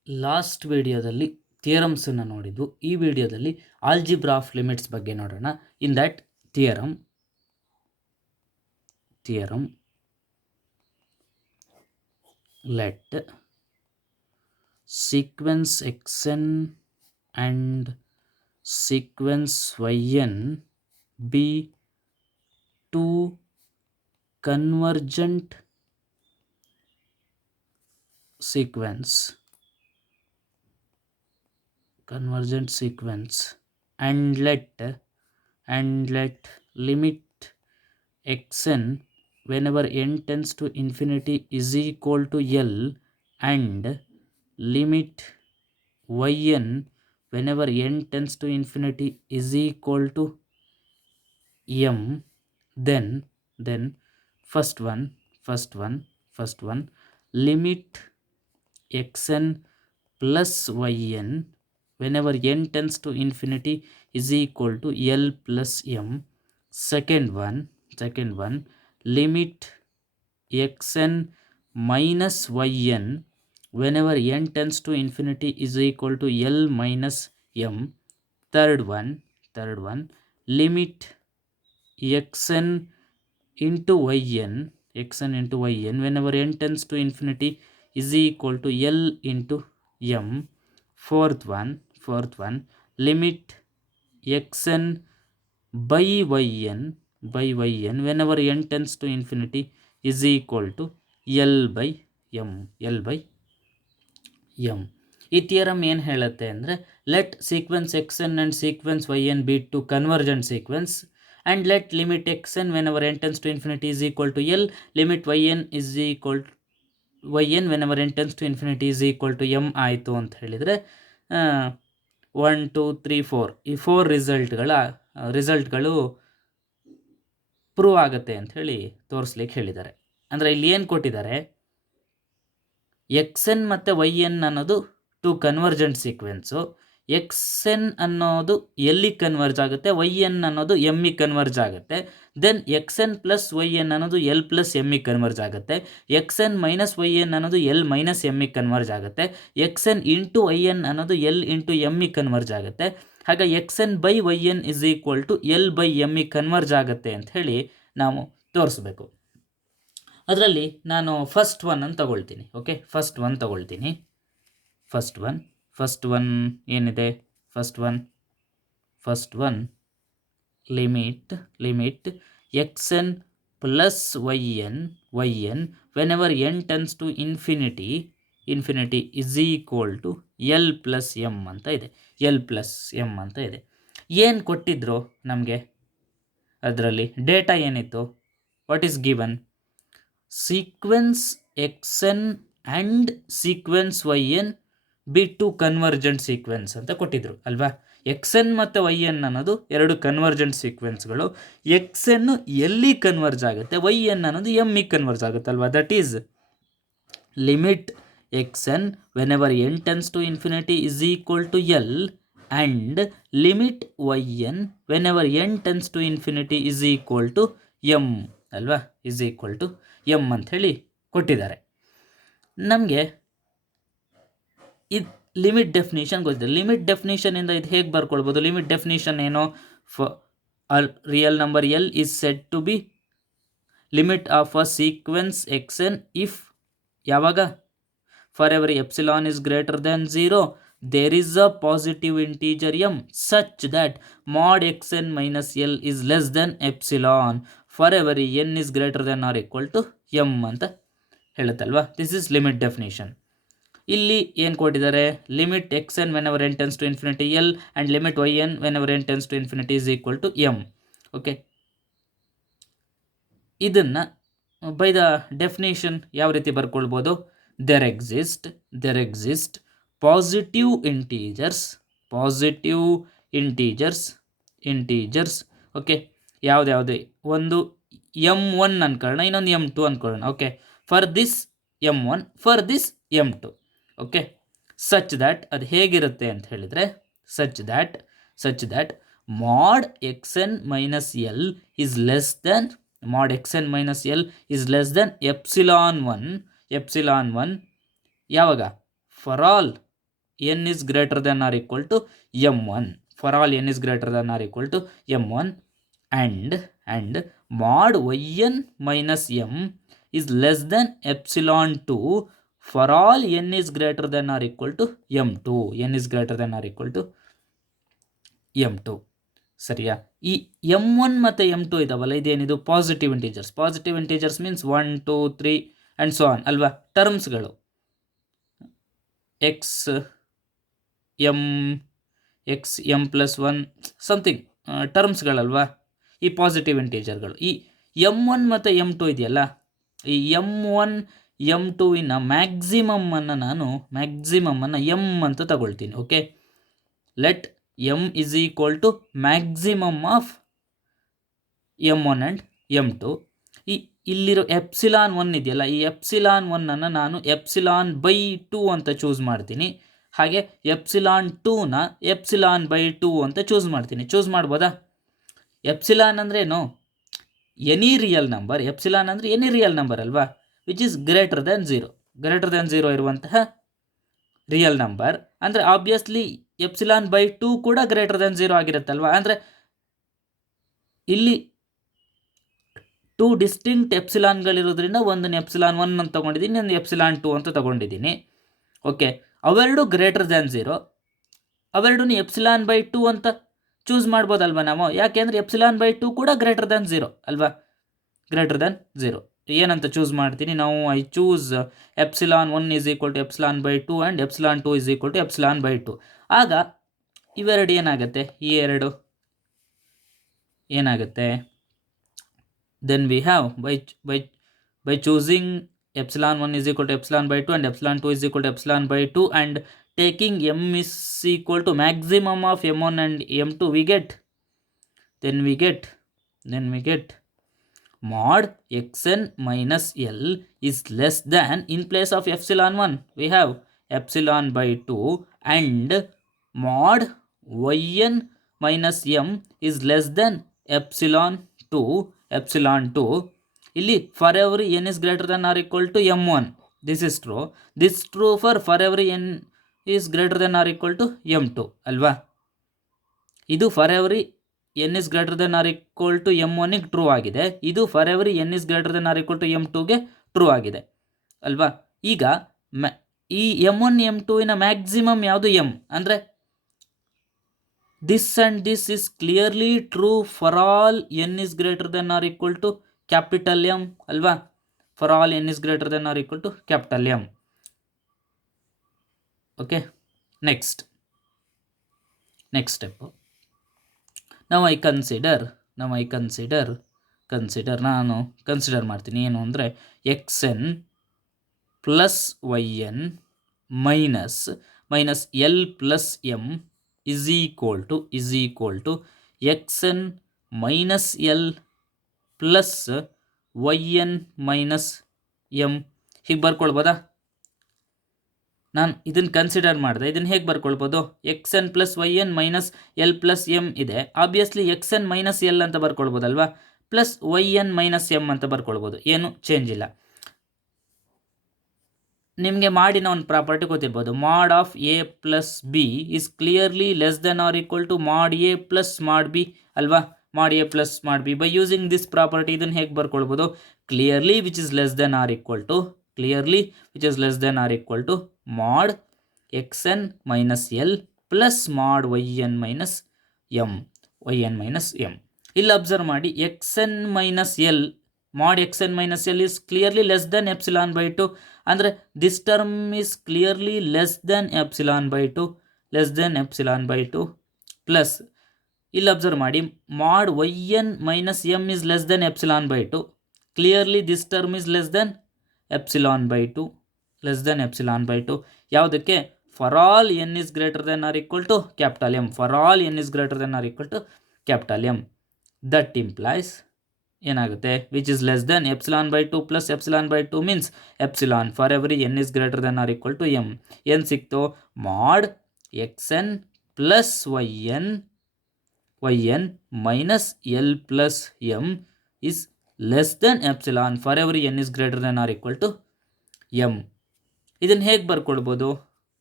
Last ವಿಡಿಯೋದಲ್ಲಿ ಥಿಯರಮ್ಸನ್ನು ನೋಡಿದ್ವು. ಈ ವಿಡಿಯೋದಲ್ಲಿ ಆಲ್ಜಿಬ್ರಾ ಆಫ್ ಲಿಮಿಟ್ಸ್ ಬಗ್ಗೆ ನೋಡೋಣ. In that theorem let sequence xn and sequence yn be two convergent sequence and let limit xn whenever n tends to infinity is equal to L and limit yn whenever n tends to infinity is equal to M. Then first one limit xn plus yn whenever n tends to infinity is equal to L plus M. Second one limit xn minus yn whenever n tends to infinity is equal to L minus M. Third one limit xn into yn whenever n tends to infinity is equal to L into M. Fourth one limit xn by yn whenever n tends to infinity is equal to L by M. ಈ theorem ಏನು ಹೇಳುತ್ತೆ ಅಂದರೆ let sequence xn and sequence yn be to convergent sequence and let limit xn whenever n tends to infinity is equal to L, limit yn is equal to yn whenever n tends to infinity is equal to M ಆಯಿತು ಅಂತ ಹೇಳಿದರೆ 1 2 3 4 ಈ 4 ರಿಸಲ್ಟ್ಗಳು prove ಆಗುತ್ತೆ ಅಂತ ಹೇಳಿ ತೋರಿಸ್ಲಿಕ್ಕೆ ಹೇಳಿದ್ದಾರೆ. ಅಂದರೆ ಇಲ್ಲಿ ಏನು ಕೊಟ್ಟಿದ್ದಾರೆ, xn ಮತ್ತು yn ಅನ್ನೋದು ಟು ಕನ್ವರ್ಜೆಂಟ್ ಸೀಕ್ವೆನ್ಸು. xn ಅನ್ನೋದು ಎಲ್ಲಿಗೆ ಕನ್ವರ್ಜ್ ಆಗುತ್ತೆ, yn ಅನ್ನೋದು ಎಮ್ಮಿಗೆ ಕನ್ವರ್ಜ್ ಆಗುತ್ತೆ. ದೆನ್ xn ಪ್ಲಸ್ yn ಅನ್ನೋದು ಎಲ್ ಪ್ಲಸ್ ಎಮ್ಮಿಗೆ ಕನ್ವರ್ಜ್ ಆಗುತ್ತೆ. xn ಮೈನಸ್ yn ಅನ್ನೋದು ಎಲ್ ಮೈನಸ್ ಎಮ್ಮಿಗೆ ಕನ್ವರ್ಜ್ ಆಗುತ್ತೆ. xn ಇಂಟು yn ಅನ್ನೋದು ಎಲ್ ಇಂಟು ಎಮ್ಮಿಗೆ ಕನ್ವರ್ಜ್ ಆಗುತ್ತೆ. ಹಾಗೆ xn by yn is equal to L by ಎಮ್ಮಿಗೆ converge ಆಗುತ್ತೆ ಅಂತ ಹೇಳಿ ನಾವು ತೋರಿಸ್ಬೇಕು. ಅದರಲ್ಲಿ ನಾನು ಫಸ್ಟ್ ಒನ್ ಅಂತ ತಗೊಳ್ತೀನಿ. ಓಕೆ, ಫಸ್ಟ್ ಒನ್ ಏನಿದೆ, first one limit xn plus yn whenever n tends to infinity is equal to L plus M ಅಂತ ಇದೆ. ಏನು ಕೊಟ್ಟಿದ್ರು ನಮಗೆ, ಅದರಲ್ಲಿ ಡೇಟಾ ಏನಿತ್ತು, what is given, sequence xn and sequence yn B to convergent sequence ಅಂತ ಕೊಟ್ಟಿದ್ರು ಅಲ್ವಾ. xn ಮತ್ತು yn ಅನ್ನೋದು ಎರಡು ಕನ್ವರ್ಜೆಂಟ್ ಸೀಕ್ವೆನ್ಸ್ಗಳು. xn ಎಲ್ಲಿ ಕನ್ವರ್ಜ್ ಆಗುತ್ತೆ, yn ಅನ್ನೋದು ಎಮ್ಮಿಗೆ ಕನ್ವರ್ಜ್ ಆಗುತ್ತೆ ಅಲ್ವಾ. That is limit xn whenever n tends to infinity is equal to L and limit yn whenever n tends to infinity is equal to M ಅಲ್ವಾ, is equal to M ಅಂತ ಹೇಳಿ ಕೊಟ್ಟಿದ್ದಾರೆ. ನಮಗೆ ಇದು limit definition ಗೊತ್ತಿದೆ. Limit ಡೆಫಿನಿಷನಿಂದ ಇದು ಹೇಗೆ ಬರ್ಕೊಳ್ಬೋದು, limit definition ಏನು, real number L is said to B limit of a sequence xn if ಯಾವಾಗ, for every epsilon is greater than 0 there is a positive integer m such that mod xn minus L is less than epsilon for every n is greater than or equal to m ಅಂತ ಹೇಳುತ್ತಲ್ವಾ. This is limit definition. ಇಲ್ಲಿ ಏನು ಕೊಟ್ಟಿದ್ದಾರೆ, limit xn whenever n tends to infinity L and limit yn whenever n tends to infinity is equal to m. Okay, ಇದನ್ನು by the definition ಯಾವ ರೀತಿ ಬರ್ಕೊಳ್ಬೋದು, there exist positive integers okay, ಯಾವುದೇ ಒಂದು m1 ಅನ್ಕೊಳ್ಳೋಣ, ಇನ್ನೊಂದು m2 ಅನ್ಕೊಳ್ಳೋಣ. Okay, for this m1 for this m2. Okay, such that ಅದು ಹೇಗಿರುತ್ತೆ ಅಂತ ಹೇಳಿದರೆ, such that mod xn minus L is less than epsilon 1 ಯಾವಾಗ, for all n is greater than or equal to m. Okay, such that mod xn minus L is less than epsilon 1 epsilon 1 ಯಾವಾಗ, for all n is greater than or equal to m. ಯಾವಾಗ, for all n is greater than or equal to m1, for all n is greater than or equal to m1, and mod yn minus m is less than epsilon 2 for all n is greater than or equal to m2, n is greater than or equal to m2. ಸರಿಯಾ? ಈ m1 ಮತ್ತು m2 ಇದಾವಲ್ಲ, ಇದೇನಿದು positive integers. Positive integers means 1 2 3 and so on ಅಲ್ವಾ, ಟರ್ಮ್ಸ್ಗಳು X M plus 1 something ಟರ್ಮ್ಸ್ಗಳಲ್ವಾ ಈ positive ಇಂಟೀಜರ್ಗಳು. ಈ m1 ಮತ್ತು m2 ಇದೆಯಲ್ಲ, ಈ m1 m2 ಇನ್ನ ಮ್ಯಾಕ್ಸಿಮಮ್ಮನ್ನು ನಾನು m ಅಂತ ತಗೊಳ್ತೀನಿ. Okay, let m is equal to maximum of m1 and m2. ಇಲ್ಲಿರೋ ಎಪ್ಸಿಲಾನ್ 1 ಇದೆಯಲ್ಲ, ಈ ಎಪ್ಸಿಲಾನ್ 1 ನಾನು ಎಪ್ಸಿಲಾನ್ ಬೈ 2 ಅಂತ ಚೂಸ್ ಮಾಡ್ತೀನಿ. ಹಾಗೆ ಎಪ್ಸಿಲಾನ್ 2ನ ಎಪ್ಸಿಲಾನ್ ಬೈ 2 ಅಂತ ಚೂಸ್ ಮಾಡ್ತೀನಿ. ಚೂಸ್ ಮಾಡ್ಬೋದಾ? ಎಪ್ಸಿಲಾನ್ ಅಂದ್ರೇನು? Any real number. ಎಪ್ಸಿಲಾನ್ ಅಂದರೆ ಎನಿ ರಿಯಲ್ ನಂಬರ್ ಅಲ್ವಾ, which is greater than 0. Greater than 0 ಇರುವಂತಹ ರಿಯಲ್ ನಂಬರ್ ಅಂದರೆ ಆಬ್ವಿಯಸ್ಲಿ ಎಪ್ಸಿಲಾನ್ ಬೈ 2 ಕೂಡ ಗ್ರೇಟರ್ ದ್ಯಾನ್ 0 ಆಗಿರುತ್ತಲ್ವ. ಅಂದರೆ ಇಲ್ಲಿ 2 ಡಿಸ್ಟಿಂಕ್ಟ್ ಎಪ್ಸಿಲಾನ್ಗಳಿರೋದ್ರಿಂದ ಒಂದನ್ನು ಎಪ್ಸಿಲಾನ್ 1 ಅಂತ ತೊಗೊಂಡಿದ್ದೀನಿ, ಒಂದು ಎಪ್ಸಿಲಾನ್ 2 ಅಂತ ತೊಗೊಂಡಿದ್ದೀನಿ. ಓಕೆ, ಅವೆರಡು ಗ್ರೇಟರ್ ದ್ಯಾನ್ 0, ಅವೆರಡೂ ಎಪ್ಸಿಲಾನ್ ಬೈ 2 ಅಂತ ಚೂಸ್ ಮಾಡ್ಬೋದಲ್ವ ನಾವು. ಯಾಕೆಂದರೆ ಎಪ್ಸಿಲಾನ್ ಬೈ 2 ಕೂಡ ಗ್ರೇಟರ್ ದ್ಯಾನ್ 0 ಅಲ್ವಾ, ಗ್ರೇಟರ್ ದ್ಯಾನ್ 0. ಏನಂತ ಚೂಸ್ ಮಾಡ್ತೀನಿ ನಾವು? I choose epsilon 1 is equal to epsilon by 2 and epsilon 2 is equal to epsilon by 2. ಆಗ ಇವೆರಡು ಏನಾಗುತ್ತೆ? ಈ ಎರಡು ಏನಾಗುತ್ತೆ? Then we have by choosing epsilon 1 is equal to epsilon by 2 and epsilon 2 is equal to epsilon by 2 and taking m is equal to maximum of m1 and m2, we get mod xn minus l is less than, in place of epsilon 1 we have epsilon by 2 and mod yn minus m is less than epsilon 2. ಇಲ್ಲಿ for every n is greater than or equal to m1, this is true. This true for every n is greater than or equal to m2 ಅಲ್ವಾ. ಇದು for every n is greater than or equal to m1 ಗೆ true ಆಗಿದೆ, ಇದು for every n is greater than or equal to m2ಗೆ true ಆಗಿದೆ ಅಲ್ವಾ. ಈಗ ಈ m1 m2 ಇನ ಮ್ಯಾಕ್ಸಿಮಮ್ ಯಾವುದು? m ಅಂದರೆ this and this is clearly true for all n is greater than or equal to capital M ಅಲ್ವಾ. For all n is greater than or equal to capital M. Okay, next step. ನಾವು I consider ನಾನು consider ಮಾಡ್ತೀನಿ ಏನು ಅಂದರೆ xn plus yn minus L plus M is equal to xn minus l plus yn minus M. ಹೀಗೆ ಬರ್ಕೊಳ್ಬೋದಾ? ನಾನು ಇದನ್ನು consider ಮಾಡಿದೆ, ಇದನ್ನು ಹೇಗೆ ಬರ್ಕೊಳ್ಬೋದು? xn plus yn minus L plus M ಇದೆ, ಆಬ್ವಿಯಸ್ಲಿ xn ಮೈನಸ್ ಎಲ್ ಅಂತ ಬರ್ಕೊಳ್ಬೋದಲ್ವಾ, ಪ್ಲಸ್ yn ಮೈನಸ್ ಎಮ್ ಅಂತ ಬರ್ಕೊಳ್ಬೋದು, ಏನು ಚೇಂಜ್ ಇಲ್ಲ. ನಿಮಗೆ ಮಾಡಿನ ಒಂದು ಪ್ರಾಪರ್ಟಿ ಗೊತ್ತಿರ್ಬೋದು, ಮಾಡ್ of A plus B is clearly less than R equal to ಮಾಡ್ ಎ ಪ್ಲಸ್ ಮಾಡ್ ಬಿ ಅಲ್ವಾ. ಮಾಡ್ ಎ ಪ್ಲಸ್ ಮಾಡ್ B by using this property ಇದನ್ನು ಹೇಗೆ ಬರ್ಕೊಳ್ಬೋದು? Clearly which is less than R equal to ಮಾಡ್ xn ಮೈನಸ್ ಎಲ್ ಪ್ಲಸ್ ಮಾಡ್ yn minus M. ಇಲ್ಲಿ ಅಬ್ಸರ್ವ್ ಮಾಡಿ, xn minus L mod xn minus l is clearly less than epsilon by 2. ಅಂದರೆ this term is clearly less than epsilon by 2 plus ಇಲ್ಲಿ observe ಮಾಡಿ, mod yn minus m is less than epsilon by 2. clearly this term is less than epsilon by 2. ಯಾವುದಕ್ಕೆ? for all n is greater than or equal to capital M. that implies ಏನಾಗುತ್ತೆ? Which is less than epsilon by 2 plus epsilon by 2 means epsilon for every N is greater than R equal to M. ಏನು ಸಿಕ್ತು? ಮಾಡ್ xn plus yn minus L plus M is less than epsilon for every N is greater than R equal to M. ಇದನ್ನು ಹೇಗೆ ಬರ್ಕೊಳ್ಬೋದು?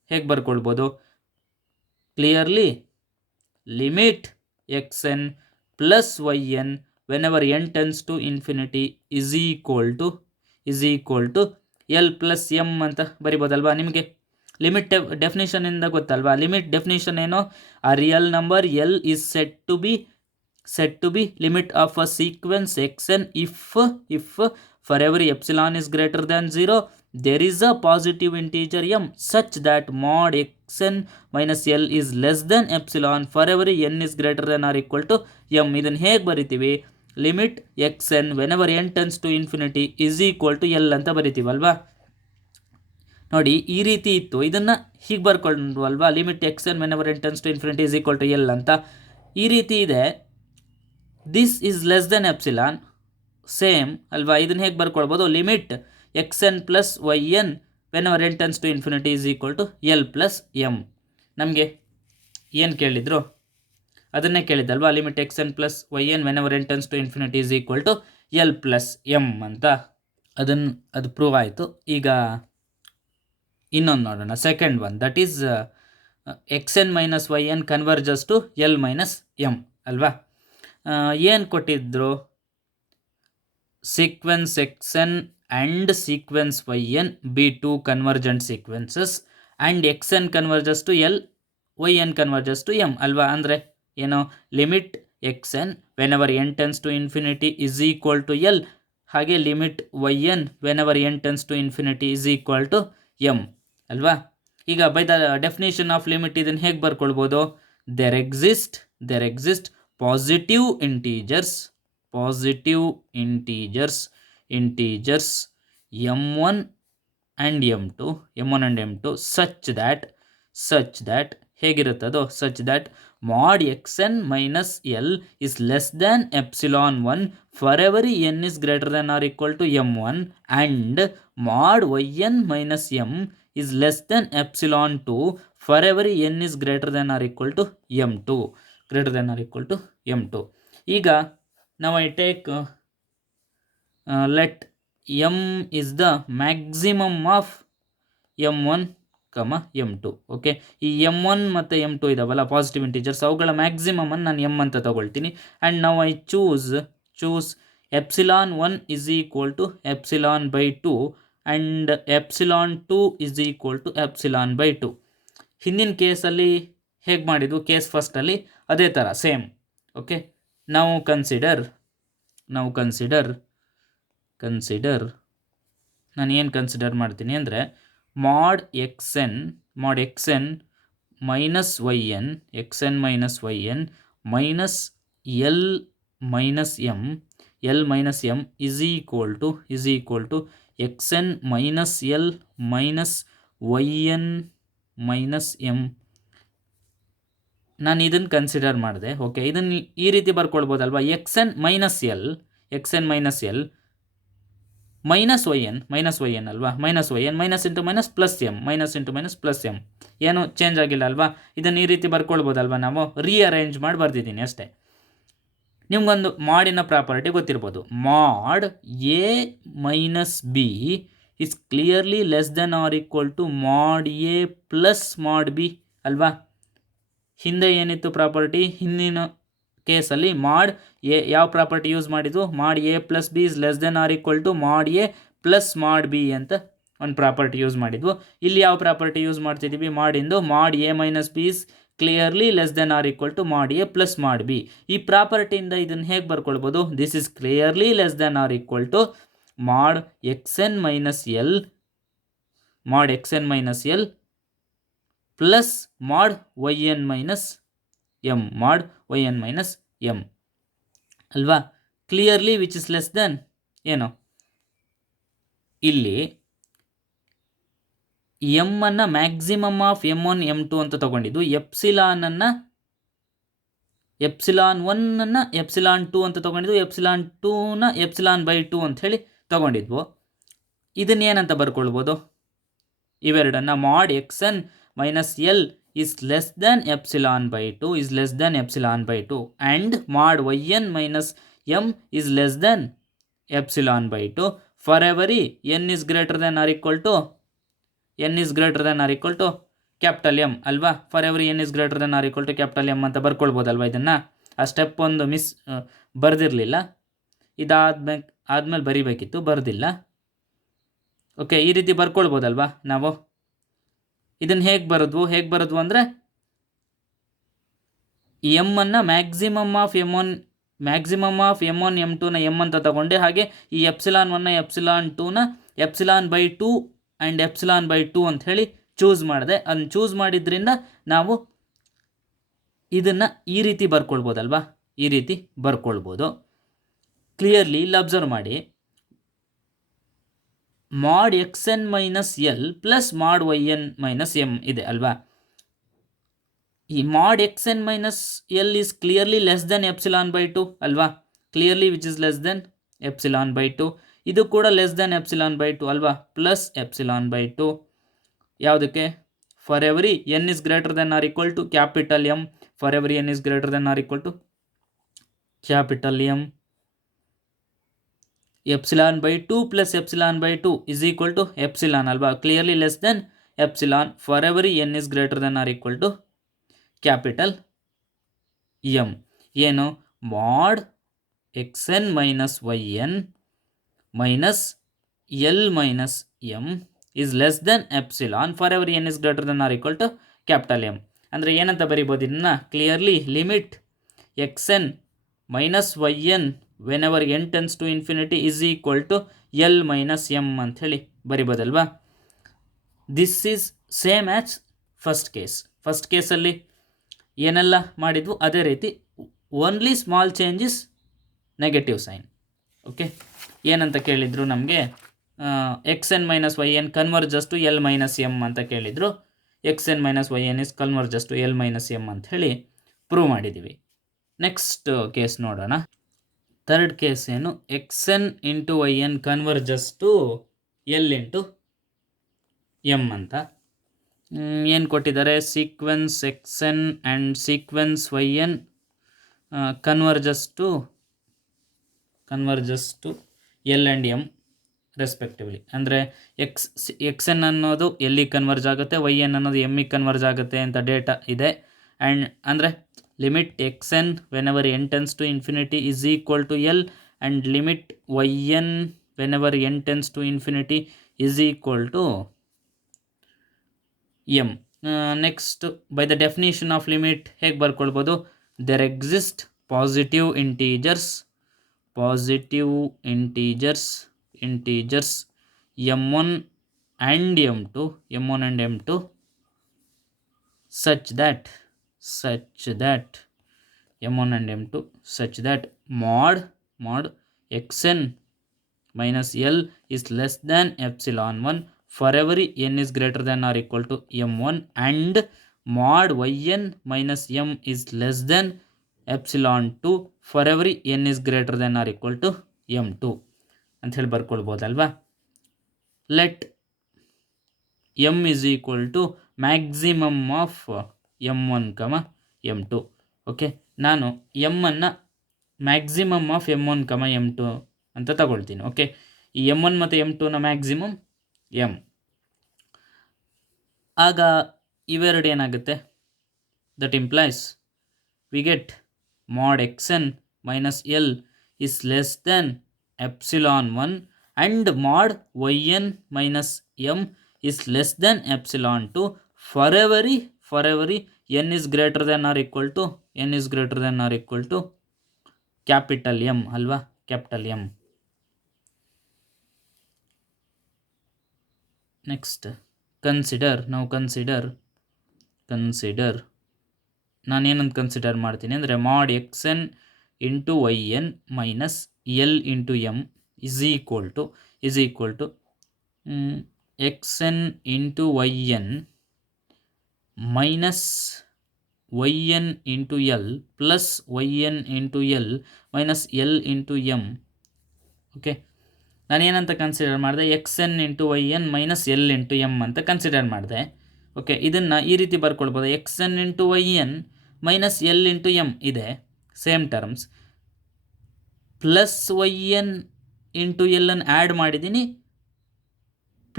ಹೇಗೆ ಬರ್ಕೊಳ್ಬೋದು? Clearly limit X N plus Y N when ever N tends to infinity is equal to L plus M ಅಂತ ಬರಿಬೋದಲ್ವಾ? ನಿಮಗೆ limit ಡೆಫಿನಿಷನಿಂದ ಗೊತ್ತಲ್ವಾ? Limit definition ಏನು? ಆ real number L is set to B limit of a sequence xn if for every epsilon is greater than 0 there is a positive integer m such that mod xn minus l is less than epsilon for every n is greater than or equal to m. ಇದನ್ನು ಹೇಗೆ ಬರಿತೀವಿ? Limit xn whenever n tends to infinity is equal to l ಅಂತ ಬರಿತೀವಲ್ವಾ? ನೋಡಿ, ಈ ರೀತಿ ಇತ್ತು, ಇದನ್ನು ಹೀಗೆ ಬರ್ಕೊಂಡ್ವಲ್ವಾ? Limit xn whenever n tends to infinity is equal to l ಅಂತ ಈ ರೀತಿ ಇದೆ. This is less than epsilon, same ಅಲ್ವಾ? ಇದನ್ನು ಹೇಗೆ ಬರ್ಕೊಳ್ಬೋದು? Limit X N plus Y N when hour N tends to infinity is equal to L plus M. ನಮಗೆ ಏನು ಕೇಳಿದ್ರು? ಅದನ್ನೇ ಕೇಳಿದ್ದಲ್ವಾ? Limit X N plus Y N when hour N tends to infinity is equal to L plus M ಅಂತ. ಅದು prove ಆಯಿತು. ಈಗ ಇನ್ನೊಂದು ನೋಡೋಣ, second one, that is X N minus Y N converges to L minus M ಅಲ್ವಾ? ಏನು ಕೊಟ್ಟಿದ್ರು? Sequence X N and sequence Y N B to convergent sequences and X N converges to L, Y N converges to M ಅಲ್ವಾ? ಅಂದರೆ ಏನು? Limit X N when ever N tends to infinity is equal to L, ಹಾಗೆ limit Y N when ever N tends to infinity is equal to M ಅಲ್ವಾ? ಈಗ by the definition of limit ಇದನ್ನು ಹೇಗೆ ಬರ್ಕೊಳ್ಬೋದು? There exist positive integers m1 and m2 such that ಹೇಗಿರುತ್ತದೋ such that mod xn minus l is less than epsilon 1 for every n is greater than or equal to m1 and mod yn minus m is less than epsilon 2 for every n is greater than or equal to m2. ಈಗ now I take let m is the maximum of m1, m2. Okay, ಈ m1 ಮತ್ತು m2 ಇದಾವಲ್ಲ positive integers, ಅವುಗಳ maximum ಅನ್ನು ನಾನು m ಅಂತ ತಗೊಳ್ತೀನಿ. And ನಾವು I choose epsilon 1 is equal to epsilon by 2 and epsilon 2 is equal to epsilon by 2. ಹಿಂದಿನ ಕೇಸಲ್ಲಿ ಹೇಗೆ ಮಾಡಿದ್ವು? ಕೇಸ್ ಫಸ್ಟಲ್ಲಿ ಅದೇ ಥರ ಸೇಮ್. ಓಕೆ, ನಾವು ಕನ್ಸಿಡರ್ ನಾನು ಏನು ಕನ್ಸಿಡರ್ ಮಾಡ್ತೀನಿ ಅಂದರೆ mod xn minus Y N minus L minus M is equal to X N minus L minus Y N minus M. ನಾನು ಇದನ್ನು ಕನ್ಸಿಡರ್ ಮಾಡಿದೆ. ಓಕೆ, ಇದನ್ನು ಈ ರೀತಿ ಬರ್ಕೊಳ್ಬೋದಲ್ವಾ? X N minus L minus Y N ಅಲ್ವಾ? Minus Y N minus into minus plus M ಏನು change ಆಗಿಲ್ಲ ಅಲ್ವಾ? ಇದನ್ನು ಈ ರೀತಿ ಬರ್ಕೊಳ್ಬೋದಲ್ವಾ? ನಾವು ರೀಅರೇಂಜ್ ಮಾಡಿ ಬರ್ದಿದ್ದೀನಿ ಅಷ್ಟೇ. ನಿಮ್ಗೊಂದು ಮಾಡಿನ ಪ್ರಾಪರ್ಟಿ ಗೊತ್ತಿರ್ಬೋದು. ಮಾಡ್ A minus B is clearly less than R equal to ಮಾಡ್ ಎ ಪ್ಲಸ್ ಮಾಡ್ ಬಿ ಅಲ್ವಾ? ಹಿಂದೆ ಏನಿತ್ತು ಪ್ರಾಪರ್ಟಿ? ಹಿಂದಿನ ಕೇಸಲ್ಲಿ ಮಾಡ್ ಎ ಯಾವ ಪ್ರಾಪರ್ಟಿ ಯೂಸ್ ಮಾಡಿದ್ದು? ಮಾಡ್ A plus B is less than R equal to ಮಾಡ್ ಎ ಪ್ಲಸ್ ಮಾಡ್ ಬಿ ಅಂತ ಒಂದು ಪ್ರಾಪರ್ಟಿ ಯೂಸ್ ಮಾಡಿದ್ವು. ಇಲ್ಲಿ ಯಾವ ಪ್ರಾಪರ್ಟಿ ಯೂಸ್ ಮಾಡ್ತಿದ್ದೀವಿ? ಮಾಡಿಂದು ಮಾಡ್ A minus B is clearly less than R equal to ಮಾಡ್ ಎ ಪ್ಲಸ್ ಮಾಡ್ ಬಿ. ಈ ಪ್ರಾಪರ್ಟಿಯಿಂದ ಇದನ್ನು ಹೇಗೆ ಬರ್ಕೊಳ್ಬೋದು? This is clearly less than R equal to mod x N minus L plus ಮಾಡ್ ವೈ ಎನ್ ಮೈನಸ್ ಎಮ್ ಅಲ್ವಾ? Clearly which is less than ಏನು? ಇಲ್ಲಿ M ಅನ್ನು ಮ್ಯಾಕ್ಸಿಮಮ್ ಆಫ್ m1 m2 ಅಂತ ತಗೊಂಡಿದ್ದು, ಎಪ್ಸಿಲಾನ್ 1 ಎಪ್ಸಿಲಾನ್ 2 ಅಂತ ತಗೊಂಡಿದ್ದು, ಎಪ್ಸಿಲಾನ್ 2ನ ಎಪ್ಸಿಲಾನ್ ಬೈ 2 ಅಂತ ಹೇಳಿ ತಗೊಂಡಿದ್ವು. ಇದನ್ನೇನಂತ ಬರ್ಕೊಳ್ಬೋದು? ಇವೆರಡನ್ನು mod x N minus L is less than epsilon by 2 and mod yn minus m is less than epsilon by 2 for every n is greater than or equal to capital M ಅಲ್ವಾ. For every N is greater than R equal to capital M ಅಂತ ಬರ್ಕೊಳ್ಬೋದಲ್ವಾ. ಇದನ್ನು ಆ step ಒಂದು ಬರೆದಿರಲಿಲ್ಲ, ಆದ್ಮೇಲೆ ಬರಿಬೇಕಿತ್ತು, ಬರೆದಿಲ್ಲ. Okay, ಈ ರೀತಿ ಬರ್ಕೊಳ್ಬೋದಲ್ವಾ ನಾವು. ಇದನ್ನು ಹೇಗೆ ಬರೋದ್ವು ಅಂದರೆ ಎಮ್ ಅನ್ನು maximum of M one ಎಮ್2ನ M ಅಂತ ತಗೊಂಡೆ, ಹಾಗೆ ಈ epsilon 1ನ epsilon 2ನ epsilon by 2 and epsilon by 2 ಅಂತ ಹೇಳಿ ಚೂಸ್ ಮಾಡಿದೆ. ಅದನ್ನು ಚೂಸ್ ಮಾಡಿದ್ರಿಂದ ನಾವು ಇದನ್ನು ಈ ರೀತಿ ಬರ್ಕೊಳ್ಬೋದಲ್ವಾ, ಈ ರೀತಿ ಬರ್ಕೊಳ್ಬೋದು. ಕ್ಲಿಯರ್ಲಿ ಇಲ್ಲಿ ಅಬ್ಸರ್ವ್ ಮಾಡಿ, mod x N minus L plus ಮಾಡ್ ವೈ ಎನ್ ಮೈನಸ್ ಎಮ್ ಇದೆ ಅಲ್ವಾ. ಈ mod x N minus L is clearly less than epsilon by 2 ಅಲ್ವಾ. Clearly which is less than epsilon by 2. ಇದು ಕೂಡ ಲೆಸ್ ದೆನ್ ಎಪ್ಸಿಲಾನ್ ಬೈ 2 ಅಲ್ವಾ, plus epsilon by 2. ಯಾವುದಕ್ಕೆ? For every N is greater than R equal to capital M. For every N is greater than R equal to capital M. Epsilon by 2 plus epsilon by 2 is equal to epsilon ಅಲ್ವಾ, clearly less than epsilon. For every N is greater than R equal to capital M. ಏನು? Mod x N minus Y N minus L minus M is less than epsilon for every N is greater than R equal to capital M. ಅಂದರೆ ಏನಂತ ಬರಿಬೋದು ಇದನ್ನು? Clearly limit X N minus Y N when ever N tends to infinity is equal to L minus M ಅಂಥೇಳಿ ಬರಿಬೋದಲ್ವಾ. This is same as first ಕೇಸಲ್ಲಿ ಏನೆಲ್ಲ ಮಾಡಿದ್ವು ಅದೇ ರೀತಿ, only small changes negative sign. Okay, ಏನಂತ ಕೇಳಿದರು ನಮಗೆ? X N minus Y N converges to L minus M ಅಂತ ಕೇಳಿದರು. X N minus Y N is converges to L minus M ಅಂತ ಹೇಳಿ ಪ್ರೂವ್ ಮಾಡಿದ್ದೀವಿ. ನೆಕ್ಸ್ಟ್ ಕೇಸ್ ನೋಡೋಣ. ಥರ್ಡ್ ಕೇಸ್ ಏನು? X N into Y N converges to L into M ಅಂತ. ಏನು ಕೊಟ್ಟಿದ್ದಾರೆ? Sequence X N and sequence Y N converges to L and M respectively. ಅಂದರೆ X N ಅನ್ನೋದು ಎಲ್ಲಿಗೆ ಕನ್ವರ್ಜ್ ಆಗುತ್ತೆ, ವೈ ಎನ್ ಅನ್ನೋದು ಎಮ್ಮಿಗೆ ಕನ್ವರ್ಜ್ ಆಗುತ್ತೆ ಅಂತ ಡೇಟಾ ಇದೆ. ಆ್ಯಂಡ್ ಅಂದರೆ limit X N when ever N tends to infinity is equal to L and limit Y N when ever N tends to infinity is equal to M. Next, by the definition of limit ಹೇಗೆ ಬರ್ಕೊಳ್ಬೋದು? There exist positive integers m1 and m2 such that m1 and m2 such that mod xn minus l is less than epsilon 1 for every n is greater than or equal to m1 and mod yn minus m is less than epsilon 2 for every n is greater than or equal to m2 ಅಂತ ಹೇಳಿ ಬರ್ಕೊಳ್ಬೋದಲ್ವಾ. Let m is equal to maximum of m1, m2. Okay, ನಾನು m ಅನ್ನು maximum of m1, m2 ಅಂತ ತಗೊಳ್ತೀನಿ. Okay, ಈ m1 ಮತ್ತು m2ನ maximum m. ಆಗ ಇವೆರಡು ಏನಾಗುತ್ತೆ? That implies we get mod xn minus l is less than epsilon 1 and mod yn minus m is less than epsilon 2 for every n is greater than or equal to capital M ಅಲ್ವಾ, capital M. Next consider ನಾನೇನಂತ consider ಮಾಡ್ತೀನಿ ಅಂದರೆ mod x N into Y N minus L into M is equal to X N into Y N minus Y N into L plus Y N into L minus L into M. Okay, ನಾನೇನಂತ consider ಮಾಡಿದೆ? X N into Y N minus L into M ಅಂತ consider ಮಾಡಿದೆ. Okay, ಇದನ್ನು ಈ ರೀತಿ ಬರ್ಕೊಳ್ಬೋದು. X N into Y N minus L into M ಇದೆ, same terms, plus Y N into L ಅನ್ನು add ಮಾಡಿದ್ದೀನಿ,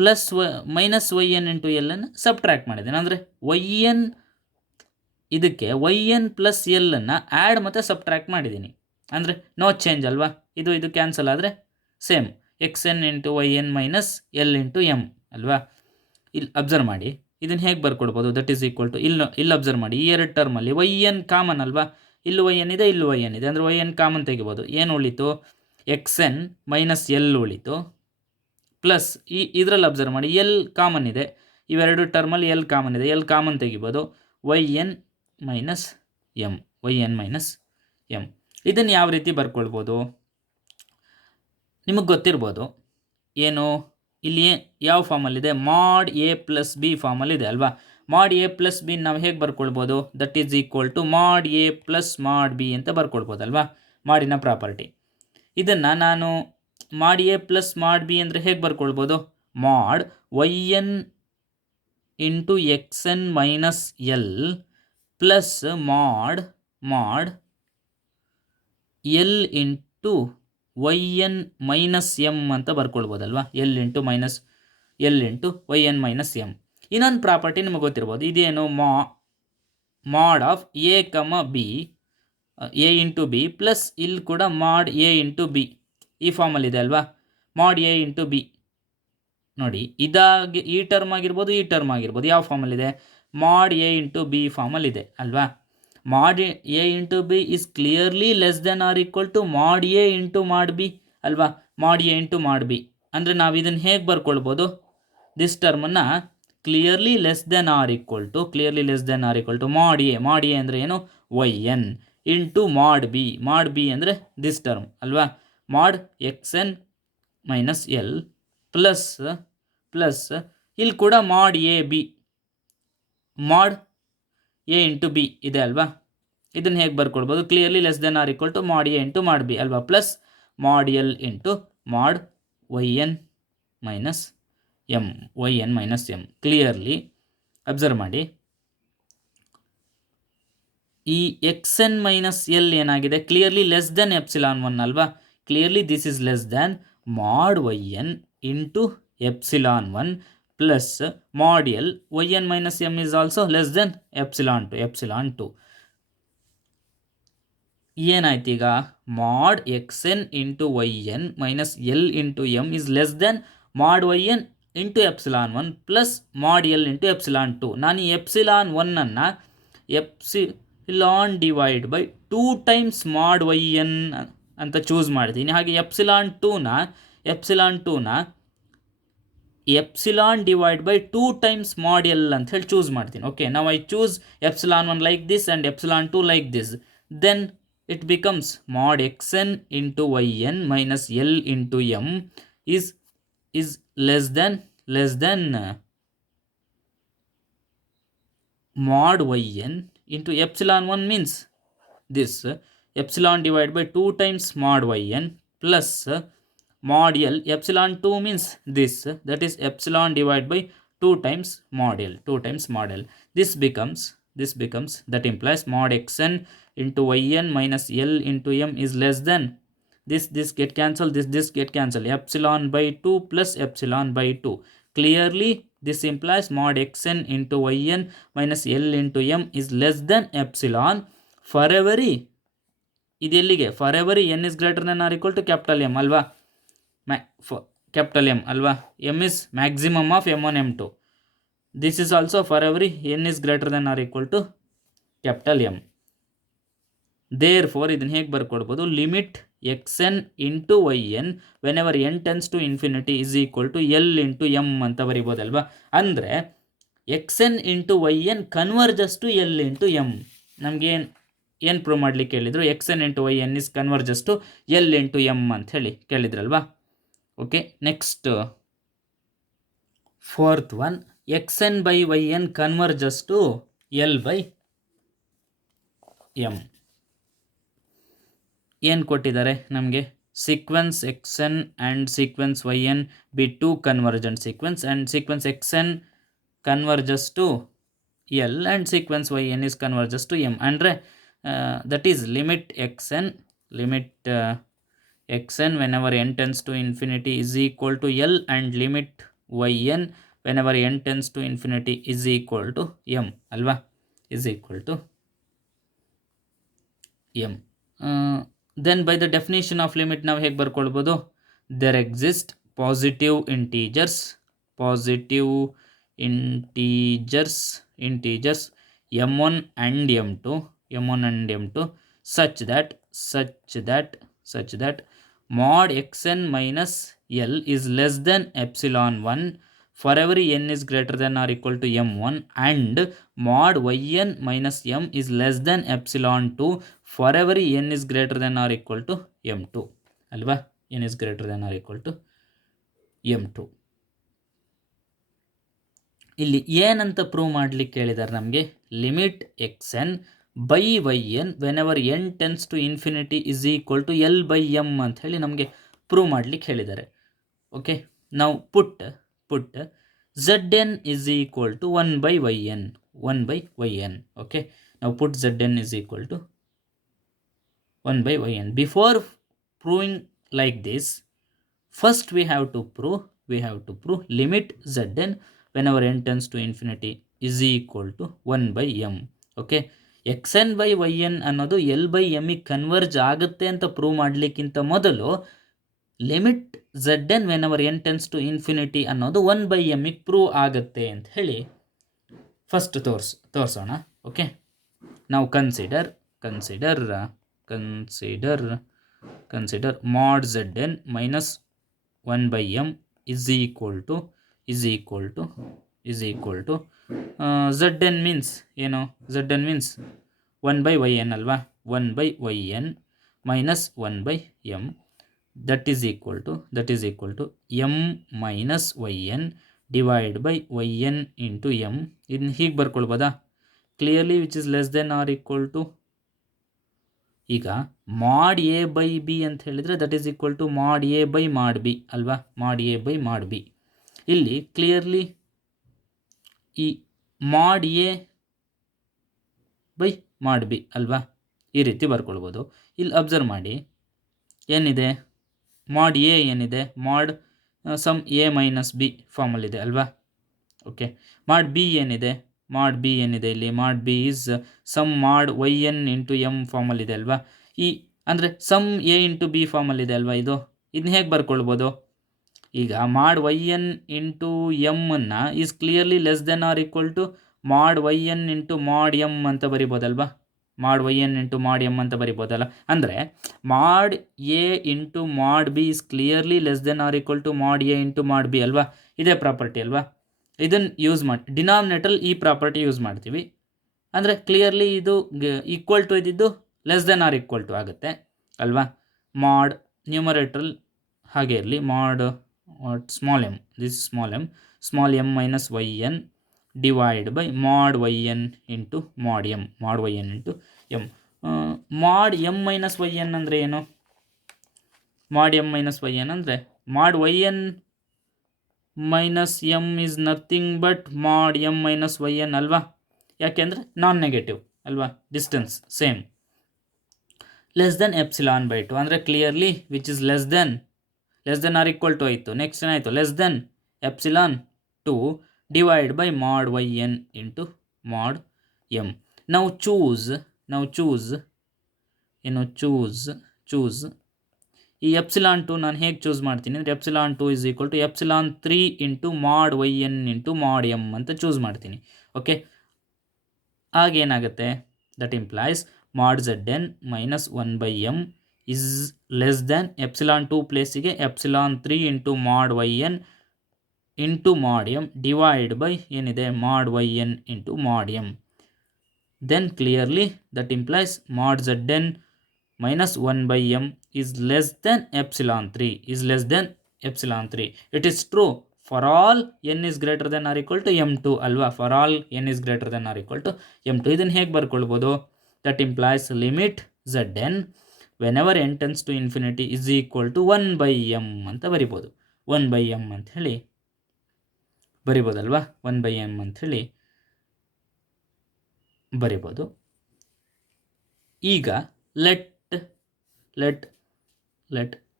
plus minus Y N into L ಅನ್ನು subtract ಮಾಡಿದ್ದೇನೆ. ಅಂದರೆ ವೈ ಎನ್ ಇದಕ್ಕೆ ವೈ ಎನ್ ಪ್ಲಸ್ ಎಲ್ ಅನ್ನು ಆ್ಯಡ್ ಮತ್ತು subtract ಮಾಡಿದ್ದೀನಿ. ಅಂದರೆ ನೋ ಚೇಂಜ್ ಅಲ್ವಾ, ಇದು ಕ್ಯಾನ್ಸಲ್ ಆದರೆ same X N into Y N minus L into M ಅಲ್ವಾ. ಇಲ್ಲಿ ಅಬ್ಸರ್ವ್ ಮಾಡಿ, ಇದನ್ನು ಹೇಗೆ ಬರ್ಕೊಡ್ಬೋದು, ದಟ್ ಈಸ್ ಈಕ್ವಲ್ ಟು ಇಲ್ಲಿ ಅಬ್ಸರ್ವ್ ಮಾಡಿ, ಈ ಎರಡು ಟರ್ಮಲ್ಲಿ ವೈ ಎನ್ ಕಾಮನ್ ಅಲ್ವಾ, ಇಲ್ಲಿ ವೈ ಎನ್ ಇದೆ, ಇಲ್ಲಿ ವೈ ಎನ್ ಇದೆ, ಅಂದರೆ ವೈ ಎನ್ ಕಾಮನ್ ತೆಗಿಬೋದು. ಏನು ಉಳಿತು, ಎಕ್ಸ್ ಎನ್ ಮೈನಸ್ ಎಲ್ ಉಳಿತು, ಪ್ಲಸ್ ಇದರಲ್ಲಿ ಅಬ್ಸರ್ವ್ ಮಾಡಿ ಎಲ್ ಕಾಮನ್ ಇದೆ, ಇವೆರಡು ಟರ್ಮಲ್ಲಿ ಎಲ್ ಕಾಮನ್ ಇದೆ, ಎಲ್ ಕಾಮನ್ ತೆಗಿಬೋದು, Y N minus M, Y N minus M. ಇದನ್ನು ಯಾವ ರೀತಿ ಬರ್ಕೊಳ್ಬೋದು, ನಿಮಗೆ ಗೊತ್ತಿರ್ಬೋದು. ಏನು ಇಲ್ಲಿ ಯಾವ ಫಾರ್ಮಲ್ಲಿದೆ, ಮಾಡ್ ಎ ಪ್ಲಸ್ ಬಿ ಫಾರ್ಮಲ್ಲಿದೆ ಅಲ್ವಾ. ಮಾಡ್ ಎ ಪ್ಲಸ್ ಬಿ ನಾವು ಹೇಗೆ ಬರ್ಕೊಳ್ಬೋದು, ದಟ್ ಈಸ್ ಈಕ್ವಲ್ ಟು ಮಾಡ್ ಎ ಪ್ಲಸ್ ಮಾಡ್ ಬಿ ಅಂತ ಬರ್ಕೊಳ್ಬೋದಲ್ವಾ, ಮಾಡಿನ ಪ್ರಾಪರ್ಟಿ. ಇದನ್ನು ನಾನು ಮಾಡ್ ಎ ಪ್ಲಸ್ ಮಾಡ್ ಬಿ ಅಂದರೆ ಹೇಗೆ ಬರ್ಕೊಳ್ಬೋದು, ಮಾಡ್ Y N into X N minus L plus ಮಾಡ್ L into Y N minus M ಅಂತ ಬರ್ಕೊಳ್ಬೋದಲ್ವಾ, L into Y N minus M. ಇನ್ನೊಂದು ಪ್ರಾಪರ್ಟಿ ನಿಮಗೆ ಗೊತ್ತಿರ್ಬೋದು, ಇದೇನು ಮಾಡ್ ಆಫ್ ಎ ಕಮ B, A into B plus ಇಲ್ಲಿ ಕೂಡ ಮಾಡ್ ಎ ಇಂಟು ಬಿ ಈ ಫಾರ್ಮಲ್ಲಿದೆ ಅಲ್ವಾ. ಮಾಡ್ ಎ ಇಂಟು ಬಿ ನೋಡಿ, ಈ ಟರ್ಮ್ ಆಗಿರ್ಬೋದು, ಈ ಟರ್ಮ್ ಆಗಿರ್ಬೋದು, ಯಾವ ಫಾರ್ಮಲ್ಲಿದೆ, ಮಾಡ್ ಎ ಇಂಟು ಬಿ ಫಾರ್ಮಲ್ಲಿದೆ ಅಲ್ವಾ. ಮಾಡ್ A into B is clearly less than R equal to ಮಾಡ್ ಎ ಇಂಟು ಮಾಡ್ ಬಿ ಅಲ್ವಾ. ಮಾಡ್ ಎ ಇಂಟು ಮಾಡ್ ಬಿ ಅಂದರೆ ನಾವು ಇದನ್ನು ಹೇಗೆ ಬರ್ಕೊಳ್ಬೋದು, this ಟರ್ಮನ್ನು clearly less than R equal to ಮಾಡ್ ಎ ಅಂದರೆ ಏನು, ವೈ ಎನ್ ಇಂಟು ಮಾಡ್ ಬಿ ಅಂದರೆ ದಿಸ್ ಟರ್ಮ್ ಅಲ್ವಾ, mod x N minus L plus ಇಲ್ಲಿ ಕೂಡ ಮಾಡ್ ಎ ಬಿ, ಮಾಡ್ ಎ ಇಂಟು ಬಿ ಇದೆ ಅಲ್ವಾ. ಇದನ್ನು ಹೇಗೆ ಬರ್ಕೊಳ್ಬೋದು, clearly less than R equal to ಮಾಡ್ ಎ ಇಂಟು ಮಾಡ್ ಬಿ ಅಲ್ವಾ, ಪ್ಲಸ್ ಮಾಡ್ ಎಲ್ ಇಂಟು ಮಾಡ್ Y N minus M. Clearly observe ಮಾಡಿ, ಈ ಎಕ್ಸ್ ಎನ್ ಮೈನಸ್ ಎಲ್ ಏನಾಗಿದೆ, ಕ್ಲಿಯರ್ಲಿ ಲೆಸ್ ದೆನ್ ಎಪ್ಸಿಲಾನ್ 1 ಅಲ್ವಾ. Clearly this is less than ಮಾಡ್ Y N into epsilon 1 plus ಮಾಡ್ L Y N minus M is also less than epsilon 2. ಏನಾಯ್ತು ಈಗ, mod x N into Y N minus L into M is less than ಮಾಡ್ Y N into epsilon 1 plus ಮಾಡ್ L into epsilon 2. ನಾನು ಈ epsilon 1 epsilon divide by 2 times ಮಾಡ್ Y N ಅಂತ choose ಮಾಡ್ತೀನಿ. ಹಾಗೆ epsilon 2ನ epsilon divide by 2 times ಮಾಡ್ L ಅಂತ ಹೇಳಿ ಚೂಸ್ ಮಾಡ್ತೀನಿ. ಓಕೆ, ನಾವು I choose epsilon 1 like this and epsilon 2 like this, then it becomes mod xn into yn minus l into m is less than mod yn into epsilon 1 means this epsilon divided by 2 times mod yn plus mod l. Epsilon 2 means this, that is epsilon divided by 2 times mod l. This becomes that implies mod xn into yn minus l into m is less than this get cancelled, this get cancelled, epsilon by 2 plus epsilon by 2. Clearly this implies mod xn into yn minus l into m is less than epsilon for every n is greater than or equal to capital M alva, capital M alva, m is maximum of m1 m2. This is also for every n is greater than or equal to capital M. Therefore ಇದನ್ನು ಹೇಗೆ ಬರ್ಕೊಡ್ಬೋದು, limit X N into Y N when ever N tends to infinity is equal to L into M ಅಂತ ಬರಿಬೋದಲ್ವಾ. ಅಂದರೆ X N into Y N converges to L into M. ನಮಗೆ ಏನು prove ಮಾಡಲಿಕ್ಕೆ ಹೇಳಿದರು, X N into Y N is converges to L into M ಅಂತ ಹೇಳಿ ಕೇಳಿದ್ರಲ್ವಾ. Okay, next fourth one, X N by Y N converges to L by M. ಏನು ಕೊಟ್ಟಿದ್ದಾರೆ ನಮಗೆ, sequence X N and sequence Y N B to convergent sequence and sequence X N converges to L and sequence Y N is converges to M. ಅಂದರೆ that is limit X N when ever N tends to infinity is equal to L and limit yn whenever n tends to infinity is equal to m ಅಲ್ವಾ, is equal to m. Then by the definition of limit ನಾವು ಹೇಗೆ ಬರ್ಕೊಳ್ಬೋದು, there exist positive integers m1 and m2 such that mod xn minus l is less than epsilon 1 for every n is greater than or equal to m1 and mod yn minus m is less than epsilon 2 for every n is greater than or equal to m2 ಅಲ್ವಾ, n is greater than or equal to m2. ಇಲ್ಲಿ ಏನಂತ prove ಮಾಡ್ಲಿಕ್ಕೆ ಹೇಳಿದ್ದಾರೆ ನಮಗೆ, limit X N by Y N when ever N tends to infinity is equal to L by M ಅಂತ ಹೇಳಿ ನಮಗೆ prove ಮಾಡ್ಲಿಕ್ಕೆ ಹೇಳಿದ್ದಾರೆ. ಓಕೆ, ನಾವು ಪುಟ್ Z N is equal to 1/yn. Okay, ನಾವು ಪುಟ್ Z N is equal to 1/yn. Before proving like this, first we have to prove limit zn whenever n tends to infinity is equal to 1/m. Okay, xn by yn ಅನ್ನೋದು l by m converge ಆಗುತ್ತೆ ಅಂತ prove ಮಾಡಲಿಕ್ಕಿಂತ ಮೊದಲು limit zn whenever n tends to infinity ಅನ್ನೋದು 1/m prove ಆಗುತ್ತೆ ಅಂತ ಹೇಳಿ first ತೋರಿಸೋಣ. Okay, ನಾವು consider mod zn minus 1/m is equal to zn means ಏನು, zn means 1/yn ಅಲ್ವಾ, 1/yn minus 1/m that is equal to m minus yn divided by yn into m. ಇದನ್ನ ಹೀಗೆ ಬರ್ಕೊಳ್ಬೋದಾ, clearly which is less than R equal to, ಈಗ ಮಾಡ್ A by B ಅಂತ ಹೇಳಿದರೆ that is equal to ಮಾಡ್ A by ಮಾಡ್ B ಅಲ್ವಾ, ಮಾಡ್ ಎ ಬೈ ಮಾಡ್ ಬಿ. ಇಲ್ಲಿ ಕ್ಲಿಯರ್ಲಿ ಈ ಮಾಡ್ ಎ ಬೈ ಮಾಡ್ ಬಿ ಅಲ್ವಾ, ಈ ರೀತಿ ಬರ್ಕೊಳ್ಬೋದು. ಇಲ್ಲಿ ಅಬ್ಸರ್ವ್ ಮಾಡಿ, ಏನಿದೆ ಮಾಡ್ ಎ ಏನಿದೆ, ಮಾಡ್ ಸಮ್ ಎ ಮೈನಸ್ ಬಿ ಫಾರ್ಮಲ್ಲಿದೆ ಅಲ್ವಾ. ಓಕೆ, ಮಾಡ್ ಬಿ ಏನಿದೆ ಇಲ್ಲಿ, ಮಾಡ್ ಬಿ ಈಸ್ ಸಮ್ ಮಾಡ್ ವೈ ಎನ್ ಇಂಟು ಎಮ್ ಫಾರ್ಮಲ್ಲಿದೆ ಅಲ್ವಾ. ಈ ಅಂದರೆ ಸಮ್ ಎ ಇಂಟು ಬಿ ಫಾರ್ಮಲ್ಲಿದೆ ಅಲ್ವಾ. ಇದನ್ನ ಹೇಗೆ ಬರ್ಕೊಳ್ಬೋದು, ಈಗ ಮಾಡ್ Y N into ಎಮ್ಮನ್ನು is clearly less than R equal to ಮಾಡ್ ವೈ ಎನ್ ಇಂಟು ಮಾಡ್ ಎಮ್ ಅಂತ ಬರಿಬೋದಲ್ವಾ, ಮಾಡ್ ವೈ ಎನ್ ಇಂಟು ಮಾಡ್ ಎಮ್ ಅಂತ ಬರಿಬೋದಲ್ಲ. ಅಂದರೆ ಮಾಡ್ ಎ ಇಂಟು ಮಾಡ್ B is clearly less than R equal to ಮಾಡ್ ಎ ಇಂಟು ಮಾಡ್ ಬಿ ಅಲ್ವಾ. ಇದೇ ಪ್ರಾಪರ್ಟಿ ಅಲ್ವಾ, ಇದನ್ನು ಯೂಸ್ ಮಾಡಿ ಡಿನಾಮಿನೇಟರ್ ಈ ಪ್ರಾಪರ್ಟಿ ಯೂಸ್ ಮಾಡ್ತೀವಿ. ಅಂದರೆ ಕ್ಲಿಯರ್ಲಿ ಇದು ಈಕ್ವಲ್ ಟು ಇದ್ದಿದ್ದು less than R equal to ಆಗುತ್ತೆ ಅಲ್ವಾ. ಮಾಡ್ ನ್ಯೂಮರೇಟ್ರಲ್ಲಿ ಹಾಗೆ ಇರಲಿ, ಮಾಡ್ small M, this small M minus Y N divide by ಮಾಡ್ ವೈ ಎನ್ ಇಂಟು ಮಾಡ್ ಎಮ್, ಮಾಡ್ ವೈ ಎನ್ ಇಂಟು ಎಮ್. ಮಾಡ್ ಎಮ್ ಮೈನಸ್ ವೈ ಎನ್ ಅಂದರೆ ಏನು, ಮಾಡ್ ಎಮ್ ಮೈನಸ್ ವೈ ಎನ್ ಅಂದರೆ ಮಾಡ್ Y N minus M is nothing but ಮಾಡ್ ಎಮ್ ಮೈನಸ್ ವೈ ಎನ್ ಅಲ್ವಾ. ಯಾಕೆಂದರೆ ನಾನ್ ನೆಗೆಟಿವ್ ಅಲ್ವಾ, distance same. Less than epsilon by 2 ಅಂದರೆ clearly which is less than R equal to ಆಯಿತು. ನೆಕ್ಸ್ಟ್ ಏನಾಯಿತು, less than epsilon 2 divide by ಮಾಡ್ Y N into ಮಾಡ್ M. ನಾವು ಚೂಸ್ ಈ ಎಪ್ಸಿಲಾನ್ 2 ನಾನು ಹೇಗೆ ಚೂಸ್ ಮಾಡ್ತೀನಿ ಅಂದರೆ epsilon 2 is equal to epsilon 3 into ಮಾಡ್ ವೈ ಎನ್ ಇಂಟು ಮಾಡ್ ಎಮ್ ಅಂತ ಚೂಸ್ ಮಾಡ್ತೀನಿ. ಓಕೆ, ಆಗೇನಾಗುತ್ತೆ, ದಟ್ ಇಂಪ್ಲೈಸ್ ಮಾಡ್ Z N minus 1/m is less than epsilon 2 ಪ್ಲೇಸಿಗೆ ಎಪ್ಸಿಲಾನ್ 3 ಇಂಟು ಮಾಡ್ ವೈ ಎನ್ ಇಂಟು ಮಾಡ್ ಎಮ್ ಡಿವೈಡ್ ಬೈ ಏನಿದೆ ಮಾಡ್ ವೈ ಎನ್ ಇಂಟು ಮಾಡ್ M. Then clearly that implies ಮಾಡ್ Z N minus 1/m is less than epsilon 3 It is true for all n is greater than or equal to m2 ಅಲ್ವಾ, for all n is greater than or equal to m2. ಇದನ್ನು ಹೇಗೆ ಬರ್ಕೊಳ್ಬೋದು, that implies limit zn whenever n tends to infinity is equal to 1/m ಅಂತ ಬರಿಬೋದು. 1/m ಅಂತ ಹೇಳಿ ಬರಿಬೋದಲ್ವಾ, 1/m ಅಂತ ಹೇಳಿ ಬರಿಬೋದು. ಈಗ let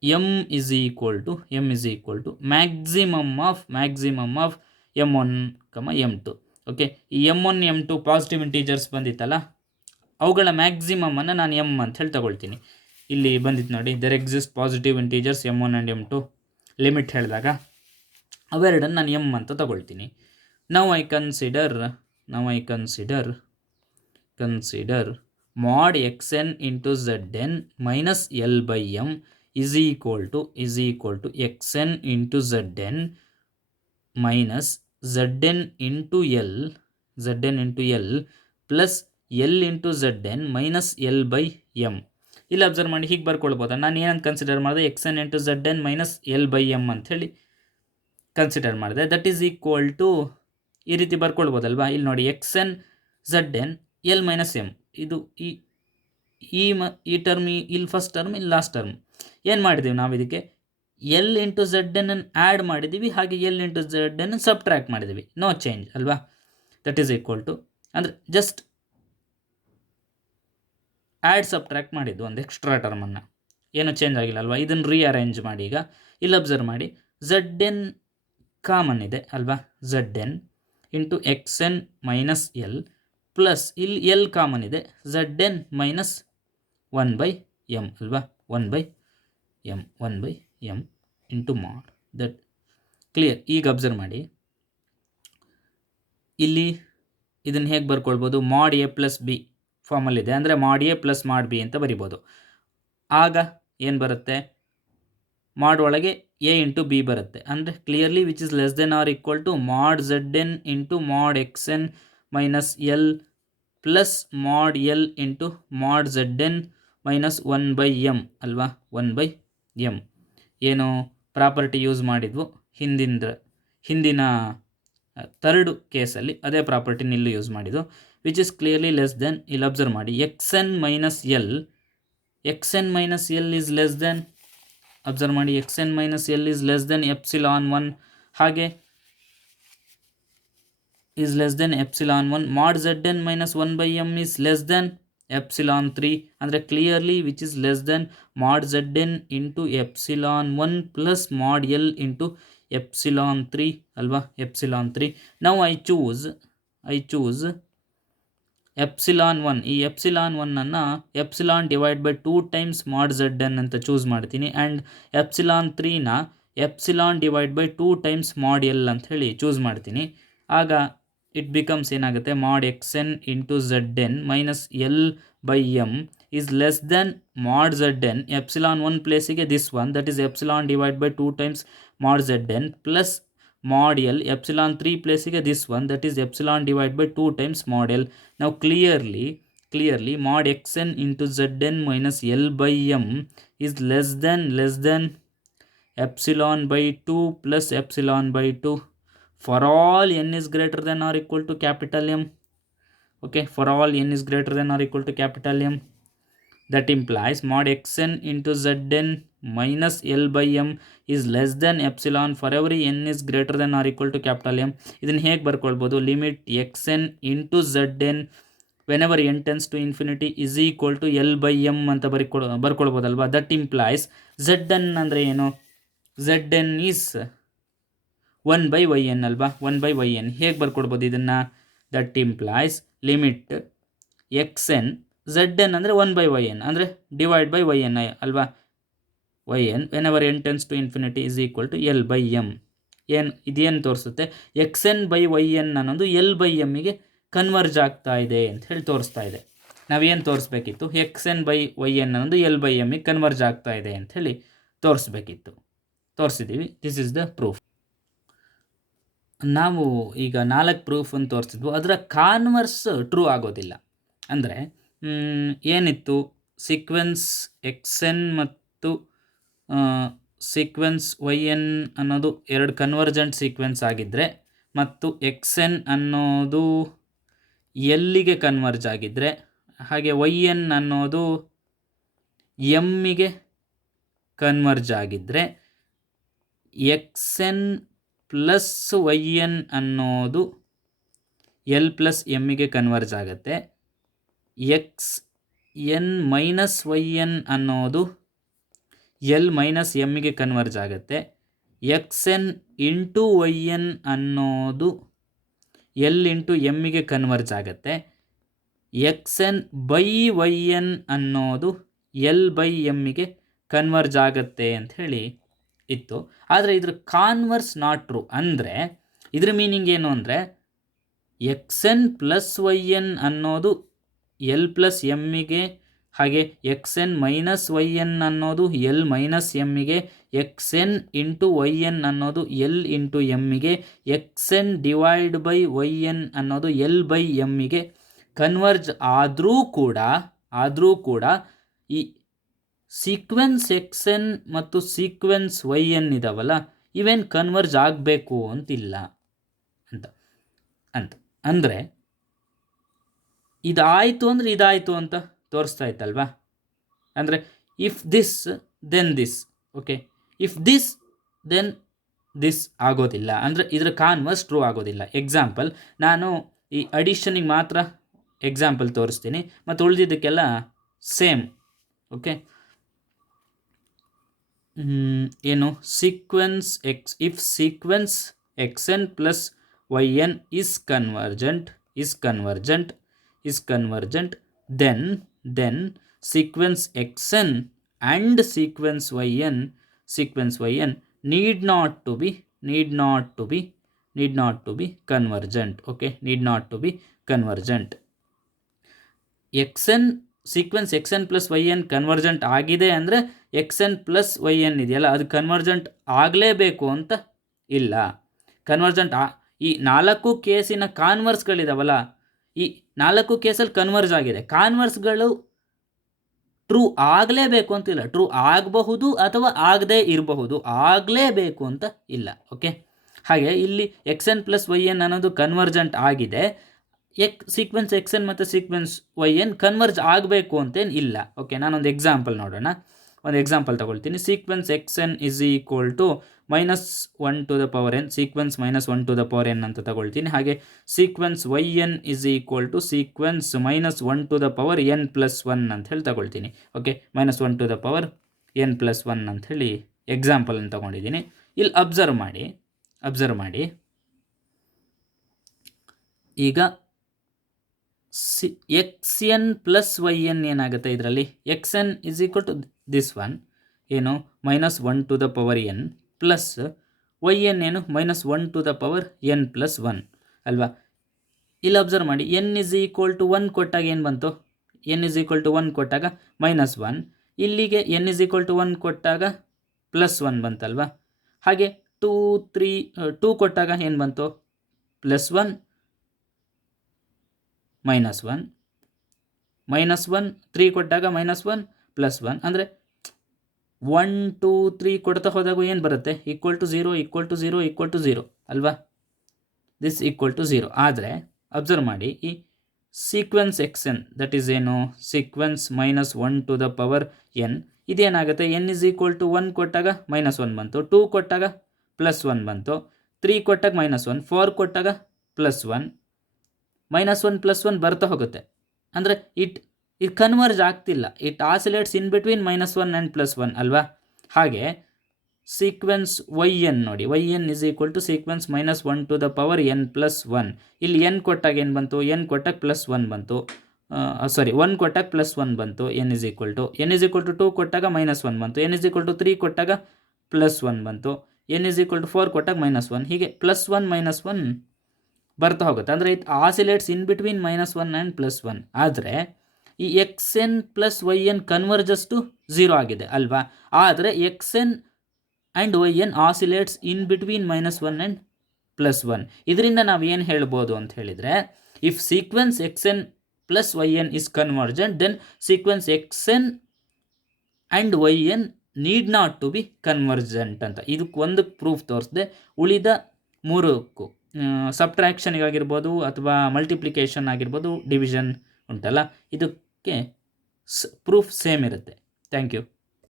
m is equal to maximum of m1, m2. Okay, ಈ m1 m2 ಪಾಸಿಟಿವ್ ಇಂಟೀಜರ್ಸ್ ಬಂದಿತ್ತಲ್ಲ, ಅವುಗಳ ಮ್ಯಾಕ್ಸಿಮಮನ್ನು ನಾನು ಎಮ್ ಅಂತ ಹೇಳಿ ತಗೊಳ್ತೀನಿ. ಇಲ್ಲಿ ಬಂದಿತ್ತು ನೋಡಿ, there exist positive integers m1 and m2 limit ಹೇಳಿದಾಗ ಅವೆರಡನ್ನು ನಾನು ಎಮ್ ಅಂತ ತಗೊಳ್ತೀನಿ. Now I consider mod xn into zn minus l by m is equal to xn into zn minus zn into l plus l into zn minus l by m. ಇಲ್ಲಿ observe ಮಾಡಿ, ಹೀಗೆ ಬರ್ಕೊಳ್ಬೋದಾ? ನಾನು ಏನಂತ consider ಮಾಡಿದೆ? xn into zn minus l by m ಅಂತ ಹೇಳಿ consider ಮಾಡಿದೆ. That is equal to ಈ ರೀತಿ ಬರ್ಕೊಳ್ಬೋದಲ್ವಾ? ಇಲ್ಲಿ ನೋಡಿ, xn zn l minus m, ಇದು ಈ ಟರ್ಮ್, ಇಲ್ಲಿ ಫಸ್ಟ್ ಟರ್ಮ್, ಇಲ್ಲಿ ಲಾಸ್ಟ್ ಟರ್ಮ್. ಏನು ಮಾಡಿದ್ದೀವಿ ನಾವು? ಇದಕ್ಕೆ L into Z N add ಮಾಡಿದ್ದೀವಿ, ಹಾಗೆ L into Z N subtract ಮಾಡಿದ್ದೀವಿ. ನೋ ಚೇಂಜ್ ಅಲ್ವಾ? ದಟ್ ಈಸ್ ಈಕ್ವಲ್ ಟು, ಅಂದರೆ ಜಸ್ಟ್ ಆ್ಯಡ್ ಸಬ್ಟ್ರ್ಯಾಕ್ಟ್ ಮಾಡಿದ್ದು ಒಂದು ಎಕ್ಸ್ಟ್ರಾ ಟರ್ಮನ್ನು, ಏನು ಚೇಂಜ್ ಆಗಿಲ್ಲ ಅಲ್ವಾ? ಇದನ್ನು ರೀಅರೇಂಜ್ ಮಾಡಿ. ಈಗ ಇಲ್ಲಿ ಅಬ್ಸರ್ವ್ ಮಾಡಿ, ಝಡ್ ಎನ್ ಕಾಮನ್ ಇದೆ ಅಲ್ವಾ? Z N into X N minus L plus ಇಲ್ಲಿ ಎಲ್ ಕಾಮನ್ ಇದೆ, ಝಡ್ ಎನ್ ಮೈನಸ್ 1/m ಅಲ್ವಾ? 1/m ಇಂಟು ಮಾಡ್. That clear? ಈಗ ಅಬ್ಸರ್ವ್ ಮಾಡಿ, ಇಲ್ಲಿ ಇದನ್ನು ಹೇಗೆ ಬರ್ಕೊಳ್ಬೋದು? ಮಾಡ್ ಎ ಪ್ಲಸ್ ಬಿ ಫಾರ್ಮಲ್ಲಿದೆ, ಅಂದರೆ ಮಾಡ್ ಎ ಪ್ಲಸ್ ಮಾಡ್ ಬಿ ಅಂತ ಬರಿಬೋದು. ಆಗ ಏನು ಬರುತ್ತೆ? ಮಾಡ್ ಒಳಗೆ ಎ ಇಂಟು ಬಿ ಬರುತ್ತೆ, ಅಂದರೆ clearly which is less than R equal to ಮಾಡ್ Z N into mod x N minus L plus ಮಾಡ್ ಎಲ್ ಇಂಟು ಮಾಡ್ ಝಡ್ ಎನ್ ಮೈನಸ್ 1/m ಅಲ್ವಾ? 1/m. ಏನು ಪ್ರಾಪರ್ಟಿ ಯೂಸ್ ಮಾಡಿದ್ವು ಹಿಂದಿನ ಥರ್ಡ್ ಕೇಸಲ್ಲಿ, ಅದೇ ಪ್ರಾಪರ್ಟಿನ ಇಲ್ಲಿ ಯೂಸ್ ಮಾಡಿದ್ದು, which is clearly less than. ಇಲ್ಲಿ ಅಬ್ಸರ್ವ್ ಮಾಡಿ, X N minus L is less than, observe ಮಾಡಿ, X N minus L is less than epsilon 1, ಹಾಗೆ is less than epsilon 1. mod zn minus 1/m is less than epsilon 3, ಅಂದರೆ clearly which is less than mod zn into epsilon 1 plus mod l into epsilon 3 ಅಲ್ವಾ? Epsilon 3. ನಾವು I choose epsilon 1. ಈ epsilon 1 epsilon divide by 2 times mod zn ಅಂತ choose ಮಾಡ್ತೀನಿ, and epsilon 3ನ epsilon divide by 2 times mod l ಅಂತ ಹೇಳಿ choose ಮಾಡ್ತೀನಿ. ಆಗ it becomes ಏನಾಗುತ್ತೆ? Mod x N into Z N minus L by M is less than ಮಾಡ್ Z N epsilon 1 ಪ್ಲೇಸಿಗೆ this one, that is epsilon divide by 2 times ಮಾಡ್ Z N plus ಮಾಡ್ L epsilon 3 ಪ್ಲೇಸಿಗೆ this one, that is epsilon divide by 2 times ಮಾಡ್ L. ನಾವು clearly mod x N into Z N minus L by M is less than epsilon by 2 plus epsilon by 2 for all n is greater than or equal to capital M. Okay, for all n is greater than or equal to capital M. That implies mod xn into zn minus L by M is less than epsilon for every n is greater than or equal to capital M. ಇದನ್ನು ಹೇಗೆ ಬರ್ಕೊಳ್ಬೋದು? Limit xn into zn whenever n tends to infinity is equal to L by M ಅಂತ ಬರ್ಕೊಳ್ಬೋದಲ್ವಾ? That implies zn ಅಂದರೆ ಏನು? zn is 1/yn ಅಲ್ವಾ? 1/yn. ಹೇಗೆ ಬರ್ಕೊಡ್ಬೋದು ಇದನ್ನು? That implies limit X N Z N ಅಂದರೆ 1/yn, ಅಂದರೆ ಡಿವೈಡ್ ಬೈ yn ಅಲ್ವಾ? yn whenever n tends to infinity is equal to L by M. ಇದೇನು ತೋರಿಸುತ್ತೆ? ಎಕ್ಸ್ ಎನ್ ಬೈ yn ಅನ್ನೋದು L by Mಗೆ converge ಆಗ್ತಾ ಇದೆ ಅಂತ ಹೇಳಿ ತೋರಿಸ್ತಾ ಇದೆ. ನಾವೇನು ತೋರಿಸ್ಬೇಕಿತ್ತು? ಎಕ್ಸ್ ಎನ್ ಬೈ yn ಅನ್ನೋದು L by Mಗೆ ಕನ್ವರ್ಜ್ ಆಗ್ತಾ ಇದೆ ಅಂತ ಹೇಳಿ ತೋರಿಸ್ಬೇಕಿತ್ತು. ತೋರಿಸಿದ್ದೀವಿ. This is the proof. ನಾವು ಈಗ 4 ಪ್ರೂಫನ್ನು ತೋರಿಸಿದ್ವು, ಅದರ ಕಾನ್ವರ್ಸ್ ಟ್ರೂ ಆಗೋದಿಲ್ಲ. ಅಂದರೆ ಏನಿತ್ತು? ಸೀಕ್ವೆನ್ಸ್ ಎಕ್ಸ್ ಎನ್ ಮತ್ತು ಸೀಕ್ವೆನ್ಸ್ ವೈ ಎನ್ ಅನ್ನೋದು 2 ಕನ್ವರ್ಜೆಂಟ್ ಸೀಕ್ವೆನ್ಸ್ ಆಗಿದ್ದರೆ, ಮತ್ತು ಎಕ್ಸ್ ಎನ್ ಅನ್ನೋದು ಎಲ್ಲಿಗೆ ಕನ್ವರ್ಜ್ ಆಗಿದ್ದರೆ, ಹಾಗೆ ವೈ ಎನ್ ಅನ್ನೋದು ಎಮ್ಮಿಗೆ ಕನ್ವರ್ಜ್ ಆಗಿದ್ದರೆ, X N plus Y N ಅನ್ನೋದು ಎಲ್ ಪ್ಲಸ್ ಎಮ್ಮಿಗೆ ಕನ್ವರ್ಜ್ ಆಗುತ್ತೆ. X N minus Y N ಅನ್ನೋದು ಎಲ್ ಮೈನಸ್ ಎಮ್ಮಿಗೆ ಕನ್ವರ್ಜ್ ಆಗುತ್ತೆ. X N into Y N ಅನ್ನೋದು ಎಲ್ ಇಂಟು ಎಮ್ಮಿಗೆ ಕನ್ವರ್ಜ್ ಆಗುತ್ತೆ. X N by Y N ಅನ್ನೋದು L by ಎಮ್ಮಿಗೆ converge ಆಗುತ್ತೆ ಅಂತ ಹೇಳಿ ಇತ್ತು. ಆದರೆ ಇದ್ರ ಕಾನ್ವರ್ಸ್ ನಾಟ್ ಟ್ರೂ. ಅಂದರೆ ಇದ್ರ ಮೀನಿಂಗ್ ಏನು ಅಂದರೆ X N plus Y N ಅನ್ನೋದು ಎಲ್ ಪ್ಲಸ್ ಎಮ್ಮಿಗೆ, ಹಾಗೆ X N minus Y N ಅನ್ನೋದು L minus ಎಮ್ಮಿಗೆ, X N into Y N ಅನ್ನೋದು L into ಎಮ್ಮಿಗೆ, X N divide by Y N ಅನ್ನೋದು L by ಎಮ್ಮಿಗೆ converge ಆದರೂ ಕೂಡ ಈ ಸೀಕ್ವೆನ್ಸ್ ಎಕ್ಸ್ ಎನ್ ಮತ್ತು sequence Y N ಇದಾವಲ್ಲ, ಇವೇನು ಕನ್ವರ್ಜ್ ಆಗಬೇಕು ಅಂತಿಲ್ಲ ಅಂತ ಅಂದರೆ ಇದಾಯಿತು ಅಂದರೆ ಇದಾಯಿತು ಅಂತ ತೋರಿಸ್ತಾ ಇತ್ತಲ್ವಾ. ಅಂದರೆ if this then this, okay, if this then this ಆಗೋದಿಲ್ಲ, ಅಂದರೆ ಇದರ ಕಾನ್ವರ್ಸ್ ಟ್ರೂ ಆಗೋದಿಲ್ಲ. ಎಕ್ಸಾಂಪಲ್, ನಾನು ಈ ಅಡಿಷನಿಗೆ ಮಾತ್ರ ಎಕ್ಸಾಂಪಲ್ ತೋರಿಸ್ತೀನಿ, ಮತ್ತು ಉಳಿದಿದ್ದಕ್ಕೆಲ್ಲ ಸೇಮ್. ಓಕೆ, ಏನು sequence X, if sequence X N plus Y N is convergent then sequence xn and sequence yn need not to be convergent. Okay, need not to be convergent. xn sequence X N plus Y N convergent ಆಗಿದೆ ಅಂದರೆ X N plus Y N ಇದೆಯಲ್ಲ ಅದು convergent ಆಗಲೇಬೇಕು ಅಂತ ಇಲ್ಲ. Convergent ಈ 4 ಕೇಸಿನ ಕಾನ್ವರ್ಸ್ಗಳಿದಾವಲ್ಲ, ಈ 4 ಕೇಸಲ್ಲಿ ಕನ್ವರ್ಜ್ ಆಗಿದೆ. ಕಾನ್ವರ್ಸ್ಗಳು ಟ್ರೂ ಆಗಲೇಬೇಕು ಅಂತಿಲ್ಲ, ಟ್ರೂ ಆಗಬಹುದು ಅಥವಾ ಆಗದೇ ಇರಬಹುದು, ಆಗಲೇಬೇಕು ಅಂತ ಇಲ್ಲ. ಓಕೆ, ಹಾಗೆ ಇಲ್ಲಿ X N plus Y N ಅನ್ನೋದು ಕನ್ವರ್ಜೆಂಟ್ ಆಗಿದೆ, ಸೀಕ್ವೆನ್ಸ್ ಎಕ್ಸ್ ಎನ್ ಮತ್ತು ಸೀಕ್ವೆನ್ಸ್ ವೈ ಎನ್ ಕನ್ವರ್ಜ್ ಆಗಬೇಕು ಅಂತೇನು ಇಲ್ಲ. ಓಕೆ, ನಾನೊಂದು ಎಕ್ಸಾಂಪಲ್ ನೋಡೋಣ. ಒಂದು ಎಕ್ಸಾಂಪಲ್ ತಗೊಳ್ತೀನಿ. Sequence X N is equal to -1 to the power n, sequence -1 to the power n ಅಂತ ತಗೊಳ್ತೀನಿ. ಹಾಗೆ sequence Y N is equal to sequence -1 to the power n plus 1 ಅಂತ ಹೇಳಿ ತಗೊಳ್ತೀನಿ. Okay, -1 to the power n plus 1 ಅಂತ ಹೇಳಿ example ಅಂತ ತಗೊಂಡಿದ್ದೀನಿ. ಇಲ್ಲಿ ಅಬ್ಸರ್ವ್ ಮಾಡಿ ಈಗ X N plus Y N ಏನಾಗುತ್ತೆ ಇದರಲ್ಲಿ, X N is equal to this one ಏನು -1 to the power n plus Y N ಏನು -1 to the power n plus 1 ಅಲ್ವಾ. ಇಲ್ಲಿ ಅಬ್ಸರ್ವ್ ಮಾಡಿ, ಎನ್ ಇಸ್ ಈಕ್ವಲ್ ಟು 1 ಕೊಟ್ಟಾಗ ಏನು ಬಂತು, ಎನ್ ಇಸ್ ಈಕ್ವಲ್ ಟು 1 ಕೊಟ್ಟಾಗ -1, ಇಲ್ಲಿಗೆ ಎನ್ ಇಸ್ ಈಕ್ವಲ್ ಟು 1 ಕೊಟ್ಟಾಗ ಪ್ಲಸ್ 1 ಬಂತಲ್ವಾ. ಹಾಗೆ 2 ಕೊಟ್ಟಾಗ ಏನು ಬಂತು, +1 -1, -1, 3 ಕೊಟ್ಟಾಗ -1 +1, ಅಂದರೆ 1 2 3 ಕೊಡ್ತಾ ಹೋದಾಗ ಏನು ಬರುತ್ತೆ, =0 ಅಲ್ವಾ. ದಿಸ್ =0. ಆದರೆ ಅಬ್ಸರ್ವ್ ಮಾಡಿ, ಈ sequence X N that is ಏನು sequence -1 to the power n ಇದೇನಾಗುತ್ತೆ, n is equal to 1 ಕೊಟ್ಟಾಗ -1 ಬಂತು, 2 ಕೊಟ್ಟಾಗ +1 ಬಂತು, 3 ಕೊಟ್ಟಾಗ -1, 4 ಕೊಟ್ಟಾಗ +1, -1 +1 ಬರ್ತಾ ಹೋಗುತ್ತೆ. ಅಂದರೆ ಇದು ಕನ್ವರ್ಜ್ ಆಗ್ತಿಲ್ಲ, it oscillates in between -1 and +1 ಅಲ್ವಾ. ಹಾಗೆ ಸೀಕ್ವೆನ್ಸ್ ವೈ ಎನ್ ನೋಡಿ, Y N is equal to sequence -1 to the power n plus 1. ಇಲ್ಲಿ n ಕೊಟ್ಟಾಗ ಏನು ಬಂತು, n ಕೊಟ್ಟಾಗ +1 ಬಂತು, 1 ಕೊಟ್ಟಾಗ +1 ಬಂತು. n ಇಸ್ ಈಕ್ವಲ್ ಟು 2 ಕೊಟ್ಟಾಗ -1 ಬಂತು, n ಇಸ್ ಈಕ್ವಲ್ ಟು 3 ಕೊಟ್ಟಾಗ +1 ಬಂತು, n ಇಸ್ ಈಕ್ವಲ್ ಟು 4 ಕೊಟ್ಟಾಗ -1, ಹೀಗೆ +1 -1 ಬರ್ತಾ ಹೋಗುತ್ತೆ. ಅಂದರೆ it oscillates in between -1 and +1. ಆದರೆ ಈ X N plus Y N converges to 0 ಆಗಿದೆ ಅಲ್ವಾ. ಆದರೆ X N and Y N oscillates in between -1 and +1. ಇದರಿಂದ ನಾವು ಏನು ಹೇಳ್ಬೋದು ಅಂತ ಹೇಳಿದರೆ, if sequence X N plus Y N is convergent then sequence X N and Y N need not to B convergent ಅಂತ. ಇದಕ್ಕೊಂದಕ್ಕೆ ಪ್ರೂಫ್ ತೋರಿಸಿದೆ. ಉಳಿದ 3ಕ್ಕೂ ಸಬ್ಟ್ರಾಕ್ಷನ್ಗಾಗಿರ್ಬೋದು ಅಥವಾ ಮಲ್ಟಿಪ್ಲಿಕೇಶನ್ ಆಗಿರ್ಬೋದು, ಡಿವಿಷನ್ ಉಂಟಲ್ಲ, ಇದಕ್ಕೆ ಪ್ರೂಫ್ ಸೇಮ್ ಇರುತ್ತೆ. Thank you.